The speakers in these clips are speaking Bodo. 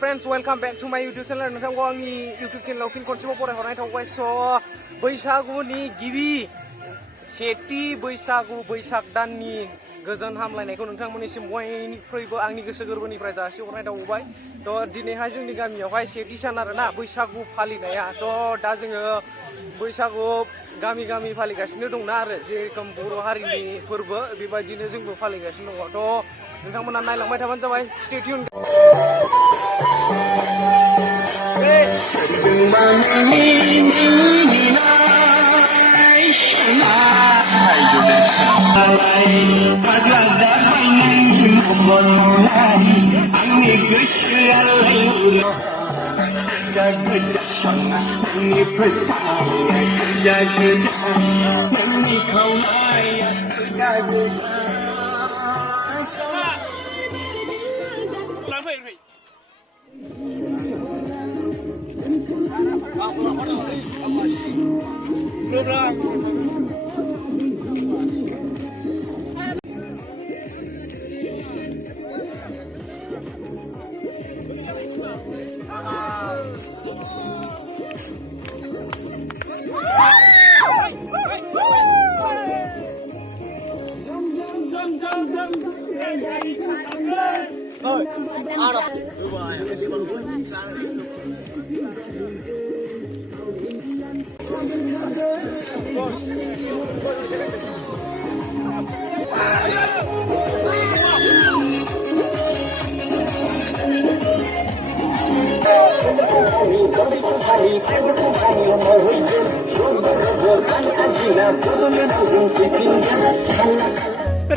friends, welcome back to my YouTube channel. नोंथांखौ आंनि YouTube channel आव फिन खनसेबाव फरायहरनाय थाबाय। बैसागुनि गिबि सेथि बैसाग दाननि गोजोन हामलायनायखौ नोंथांमोननिसिम बयनिख्रुइबो आंनि गोसो गोरबोनिफ्राय जासिहरनाय थाबाय। दिनैहाय जोंनि गामियावहाय सेथि सान आरोना बैसागु फालिनाया। दा जोङो बैसागु गामि फालिगासिनो दंना आरो जेरखम बर' हारिनि फोरबो बेबायदिनो जोंबो फालिगासिनो दङ। नोंथांमोना नायलांबाय थाबानो जाबाय। Stay tune.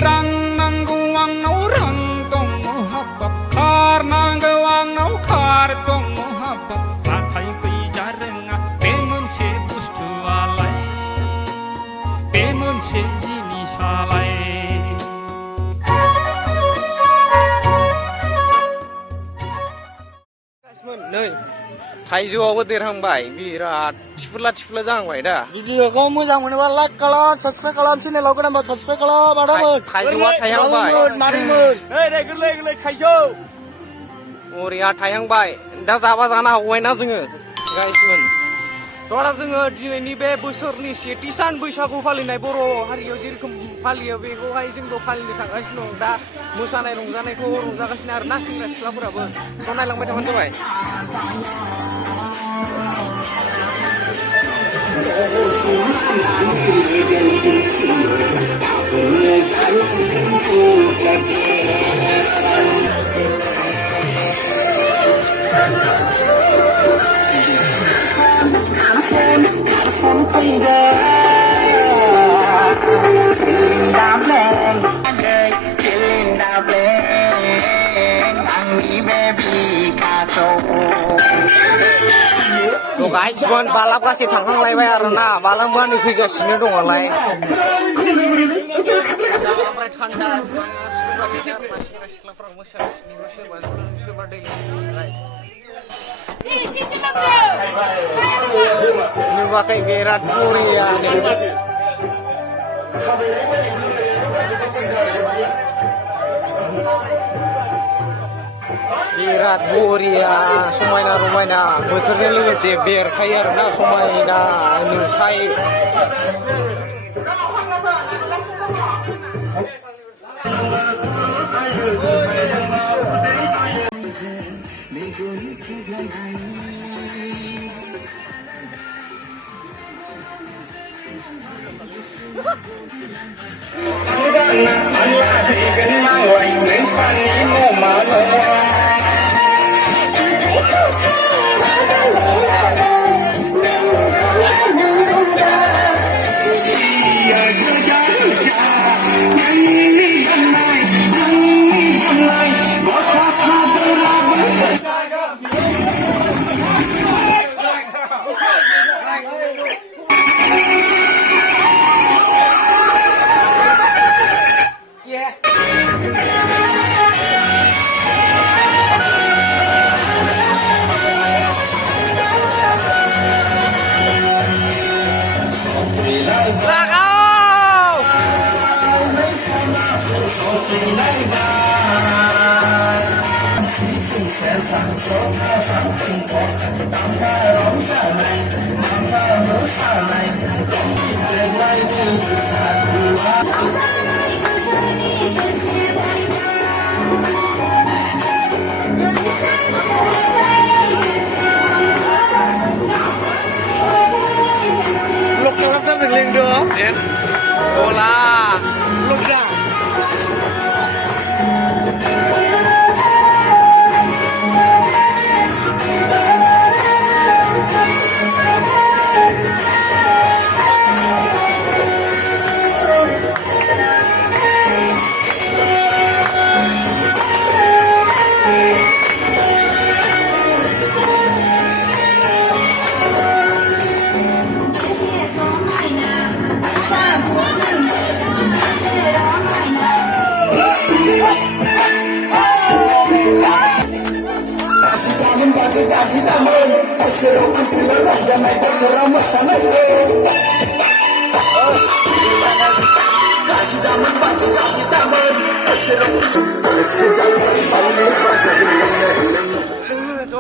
Rang nanggu angau rang tong habab khar nanggu angau khar tong habab pakai pijarenga bemun se bustu alai bemun se jinis alai नै थाइजौआवबो देरहांबाय बिराद थिफुला जाहांबाय दा। भिडिअखौ मोजां मोनोबा लाइक खालाम, साबस्क्राइब खालाम, चेनेलाव गोदानबा साबस्क्राइब खालाम। आदामोन थाइजौआ थायहांबाय। मादैमोन गोरलै थाइजौ बरिया थायहांबाय। दा जाबा जानो हागौना जोङो गाइसमोन। दा जोङो दिनैनि बे बोसोरनि सेथि सान बैसागु फालिनाय बर' हारियाव जेरोखोम फालियो बेखौहाय जोंबो फालिनो थांगासिनो दं। दा मोसानाय रंजानायखौ रंजागासिनो आरोना सेंग्रा सिख्लाफोराबो। नायलांबाय थाबानो जाबाय। गाइसमोन बालागासि थांखांलायबाय आरोना बालांबानो फैगासिनो दङलाय। ओमफ्राय थान्दा सेंग्रा सिख्लाफ्रा मोसागासिनो सोरबा दै नुवाखै बिराद बरिया बिराद बरिया समायना रमायना बोथोरजों लोगोसे बेरखायो आरोना समायना नुथाय। थ'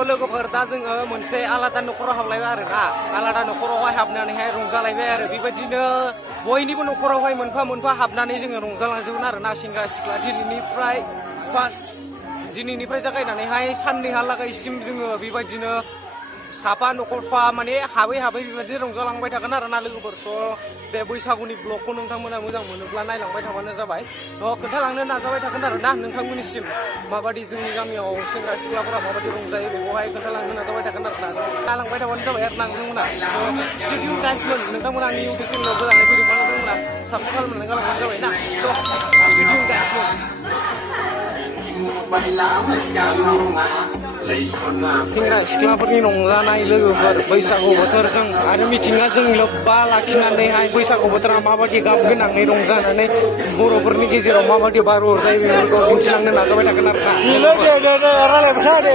लोगोफोर दा जोङो मोनसे आलादा न'खराव हाबलायबाय आरो ना आलादा न'खरावहाय हाबनानैहाय रंजालायबाय आरो बेबायदिनो बयनिबो न'खरावहाय मोनफा मोनफा हाबनानै जोङो रंजालांजोबगोन आरो ना सेंग्रा सिख्ला दिनैनिफ्राय जागायनानैहाय साननैहालागैसिम जोङो बेबायदिनो साफा न'खरफा माने हाबै बेबायदि रंजालांबाय थागोन आरो ना लोगोफोर स' बे बैसागुनि ब्लगखौ नोंथांमोना मोजां मोनोब्ला नायलांबाय थाबानो जाबाय थ' खोन्थालांनो नाजाबाय थागोन आरो ना नोंथांमोननिसिम माबादि जोंनि गामियाव सेंग्रा सिख्लाफोरा माबादि रंजायो बेखौहाय खोन्थालांनो नाजाबाय थागोन आरो ना नायलांबाय थाबानो जाबाय आरो ना नोंथांमोना स' स्टुडिअ गाइसमोन नोंथांमोना आंनि इउटुब चेनेलाव गोदानै फैदोंबा नोंथांमोना साबस्क्राइब खालामनानै गालांबानो जाबाय ना स' स्टुडिअ गाइसमोन सेंग्रा सिख्लाफोरनि रंजानाय लोगोफोर बैसागु बोथोरजों आरो मिथिंगाजों लोब्बा लाखिनानैहाय बैसागु बोथोरा माबादि गाब गोनाङै रंजानानै बर'फोरनि गेजेराव माबादि बार अरजायो बेफोरखौ दिन्थिलांनो नाजाबाय थागोन आरो ना रायलायबाय था दे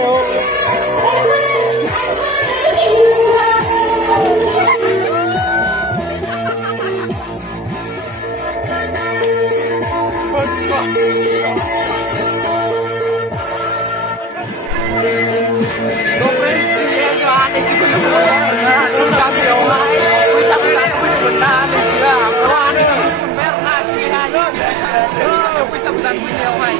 फ्रेन्ड्स दिनैहाय जोंहा आलासिफोर लोगो जों गामियावहाय बैसागु जानो फैदोंमोन ना आलासिया आलासिफोर मोनबाय आरो ना दिनैहाय बैसागु जानो फैनायावहाय